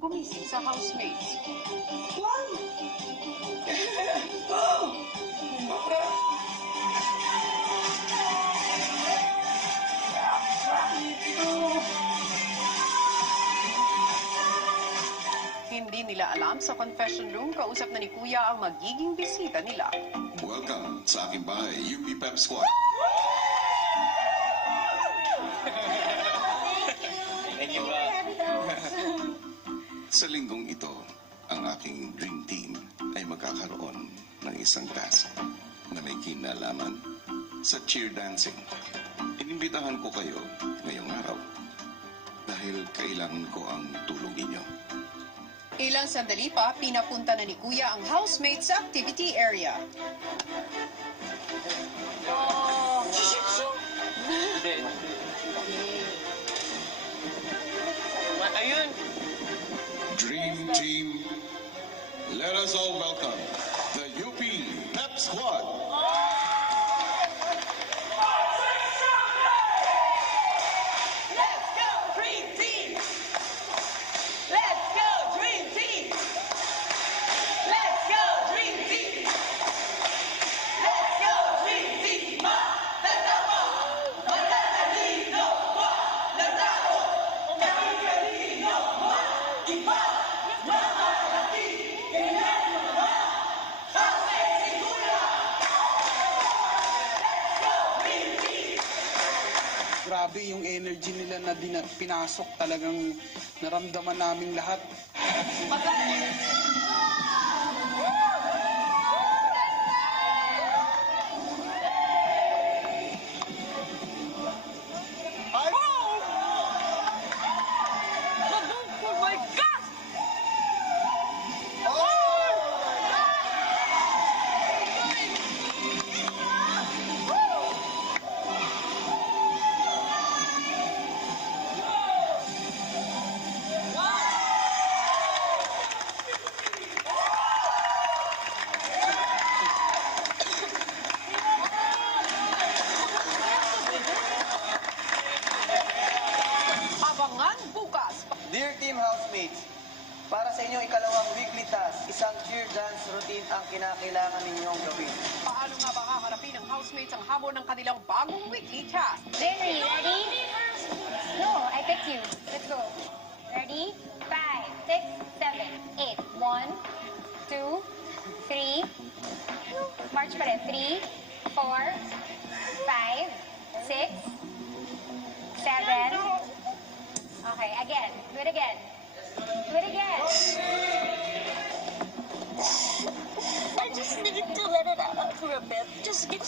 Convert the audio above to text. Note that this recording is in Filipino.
gumising sa housemates. Hindi nila alam sa confession room, kausap na ni Kuya ang magiging bisita nila. Welcome sa aking bahay, UP Pep Squad. Thank you, bro. Sa linggong ito, ang aking dream team ay magkakaroon ng isang task na may kinalaman sa cheer dancing. Inimbitahan ko kayo ngayong araw dahil kailangan ko ang tulong ninyo. Ilang sandali pa, pinapunta na ni Kuya ang housemates sa activity area. Ayun. Dream Team, let us all welcome the UP Pep Squad. Let's go, Dream Team! Let's go, Dream Team! Let's go, Dream Team! Let's go, Dream Team! Magdadamo! Magdadalino! Magdadamo! Magdadalino! Iba! Mamalaki! Ganyan mo! Housemates si Kuya! Let's go, Dream Team! Grabe yung energy nila na pinasok, talagang naramdaman naming lahat. Oh my God! Abangan bukas! Dear Team Housemates, para sa inyong ikalawang weekly task, isang cheer dance routine ang kinakailangan ninyong gawin. Paano nga ba haharapin ng housemates ang hamon ng kanilang bagong weekly task? Very ready? No, I picked you. Let's go. Ready? 5, 6, 7, 8. 1, 2, 3. March pa rin. 3, 4, 5, 6, 7. Okay, again. Do it again. Do it again. I just need to let it out for a bit. Just get